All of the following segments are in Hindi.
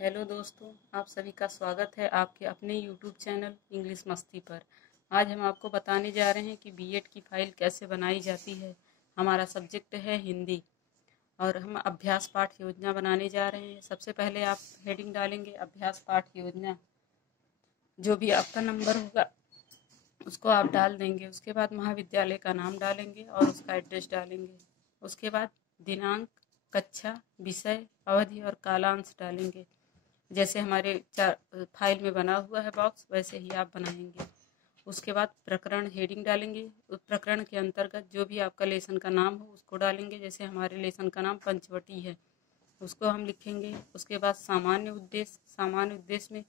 हेलो दोस्तों, आप सभी का स्वागत है आपके अपने यूट्यूब चैनल इंग्लिश मस्ती पर। आज हम आपको बताने जा रहे हैं कि बीएड की फाइल कैसे बनाई जाती है। हमारा सब्जेक्ट है हिंदी और हम अभ्यास पाठ योजना बनाने जा रहे हैं। सबसे पहले आप हेडिंग डालेंगे अभ्यास पाठ योजना। जो भी आपका नंबर होगा उसको आप डाल देंगे। उसके बाद महाविद्यालय का नाम डालेंगे और उसका एड्रेस डालेंगे। उसके बाद दिनांक, कक्षा, विषय, अवधि और कालांश डालेंगे। जैसे हमारे फाइल में बना हुआ है बॉक्स, वैसे ही आप बनाएंगे। उसके बाद प्रकरण हेडिंग डालेंगे। उस प्रकरण के अंतर्गत जो भी आपका लेसन का नाम हो उसको डालेंगे। जैसे हमारे लेसन का नाम पंचवटी है, उसको हम लिखेंगे। उसके बाद सामान्य उद्देश्य में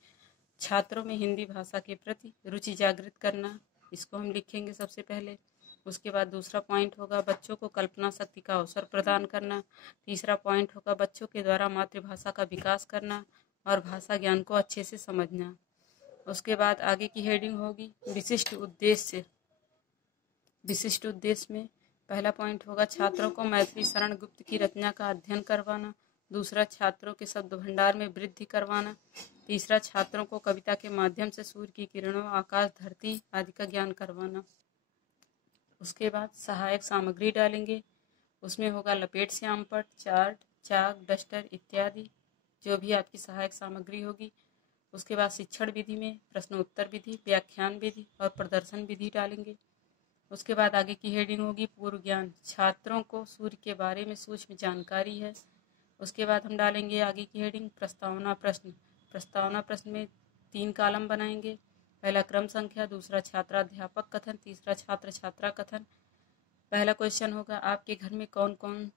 छात्रों में हिंदी भाषा के प्रति रुचि जागृत करना, इसको हम लिखेंगे सबसे पहले। उसके बाद दूसरा पॉइंट होगा बच्चों को कल्पना शक्ति का अवसर प्रदान करना। तीसरा पॉइंट होगा बच्चों के द्वारा मातृभाषा का विकास करना और भाषा ज्ञान को अच्छे से समझना। उसके बाद आगे की हेडिंग होगी विशिष्ट उद्देश्य। विशिष्ट उद्देश्य में पहला पॉइंट होगा छात्रों को मैथिली शरण गुप्त की रचना का अध्ययन करवाना। दूसरा, छात्रों के शब्द भंडार में वृद्धि करवाना। तीसरा, छात्रों को कविता के माध्यम से सूर्य की किरणों, आकाश, धरती आदि का ज्ञान करवाना। उसके बाद सहायक सामग्री डालेंगे। उसमें होगा लपेट श्यामपट्ट, चार्ट, चाक, डस्टर इत्यादि, जो भी आपकी सहायक सामग्री होगी। उसके बाद शिक्षण विधि में प्रश्नोत्तर विधि, व्याख्यान विधि और प्रदर्शन विधि डालेंगे। उसके बाद आगे की हेडिंग होगी पूर्व ज्ञान। छात्रों को सूर्य के बारे में सूक्ष्म जानकारी है। उसके बाद हम डालेंगे आगे की हेडिंग प्रस्तावना प्रश्न। प्रस्तावना प्रश्न में 3 कॉलम बनाएंगे। पहला क्रम संख्या, दूसरा छात्राध्यापक कथन, तीसरा छात्र छात्रा कथन। पहला क्वेश्चन होगा आपके घर में कौन कौन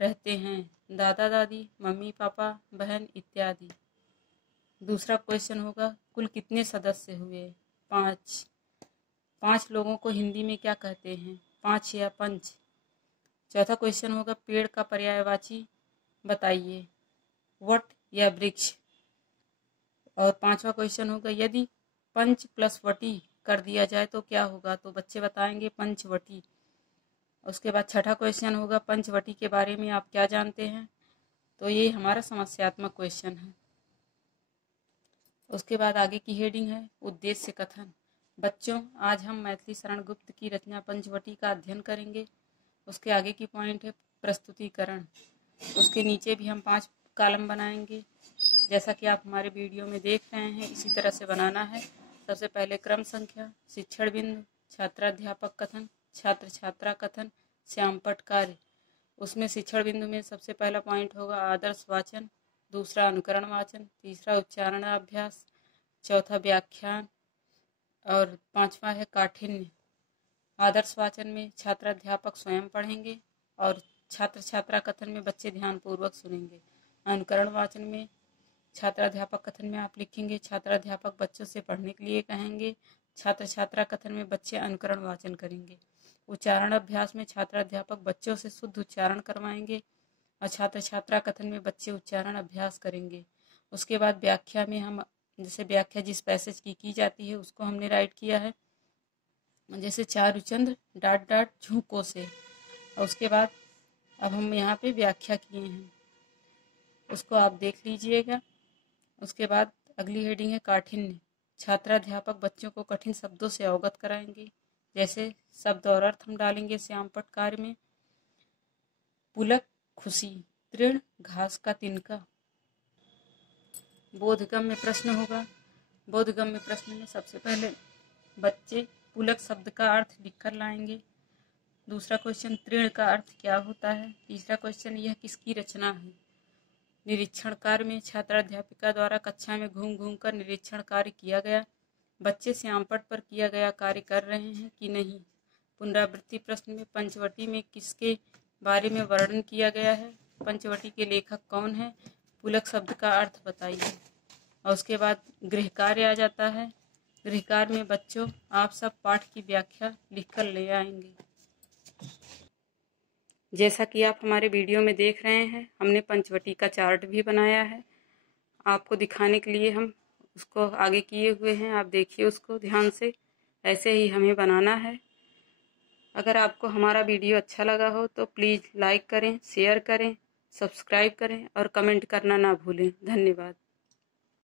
रहते हैं? दादा दादी, मम्मी पापा, बहन इत्यादि। दूसरा क्वेश्चन होगा कुल कितने सदस्य हुए? 5। 5 लोगों को हिंदी में क्या कहते हैं? 5 या पंच। चौथा क्वेश्चन होगा पेड़ का पर्यायवाची बताइए, वट या वृक्ष। और 5वां क्वेश्चन होगा यदि पंच प्लस वटी कर दिया जाए तो क्या होगा? तो बच्चे बताएंगे पंचवटी। उसके बाद छठा क्वेश्चन होगा पंचवटी के बारे में आप क्या जानते हैं? तो ये हमारा समस्यात्मक क्वेश्चन है। उसके बाद आगे की हेडिंग है उद्देश्य कथन। बच्चों, आज हम मैथिली शरण गुप्त की रचना पंचवटी का अध्ययन करेंगे। उसके आगे की पॉइंट है प्रस्तुतिकरण। उसके नीचे भी हम 5 कॉलम बनाएंगे। जैसा कि आप हमारे वीडियो में देख रहे हैं, इसी तरह से बनाना है। सबसे पहले क्रम संख्या, शिक्षण बिंदु, छात्राध्यापक कथन, छात्र छात्रा कथन, श्यामपट्ट कार्य। उसमें शिक्षण बिंदु में सबसे पहला पॉइंट होगा आदर्श वाचन, दूसरा अनुकरण वाचन, तीसरा उच्चारण अभ्यास, चौथा व्याख्यान और 5वां है काठिन्य। आदर्श वाचन में छात्राध्यापक स्वयं पढ़ेंगे और छात्र छात्रा कथन में बच्चे ध्यानपूर्वक सुनेंगे। अनुकरण वाचन में छात्राध्यापक कथन में आप लिखेंगे छात्राध्यापक बच्चों से पढ़ने के लिए कहेंगे। छात्र छात्रा कथन में बच्चे अनुकरण वाचन करेंगे। उच्चारण अभ्यास में छात्राध्यापक बच्चों से शुद्ध उच्चारण करवाएंगे और छात्र छात्रा कथन में बच्चे उच्चारण अभ्यास करेंगे। उसके बाद व्याख्या में हम जैसे व्याख्या जिस पैसेज की जाती है उसको हमने राइट किया है, जैसे चारुचंद्र डाट डाट झुको से। और उसके बाद अब हम यहाँ पे व्याख्या किए हैं, उसको आप देख लीजिएगा। उसके बाद अगली हेडिंग है काठिन्य। छात्राध्यापक बच्चों को कठिन शब्दों से अवगत कराएंगे। जैसे शब्द और अर्थ हम डालेंगे श्यामपट्ट कार्य में पुलक खुशी, तृण घास का तिनका। बोधगम्य प्रश्न होगा। बोधगम्य प्रश्न में सबसे पहले बच्चे पुलक शब्द का अर्थ लिखकर लाएंगे। दूसरा क्वेश्चन तृण का अर्थ क्या होता है? तीसरा क्वेश्चन यह किसकी रचना है? निरीक्षण कार्य में छात्राध्यापिका द्वारा कक्षा में घूम घूम कर निरीक्षण कार्य किया गया। बच्चे श्यामपट्ट पर किया गया कार्य कर रहे हैं कि नहीं? पुनरावृत्ति प्रश्न में पंचवटी में किसके बारे में वर्णन किया गया है? पंचवटी के लेखक कौन है? पुलक शब्द का अर्थ बताइए। और उसके बाद गृह कार्य आ जाता है। गृह कार्य में बच्चों आप सब पाठ की व्याख्या लिखकर ले आएंगे। जैसा कि आप हमारे वीडियो में देख रहे हैं, हमने पंचवटी का चार्ट भी बनाया है। आपको दिखाने के लिए हम उसको आगे किए हुए हैं, आप देखिए उसको ध्यान से। ऐसे ही हमें बनाना है। अगर आपको हमारा वीडियो अच्छा लगा हो तो प्लीज़ लाइक करें, शेयर करें, सब्सक्राइब करें और कमेंट करना ना भूलें। धन्यवाद।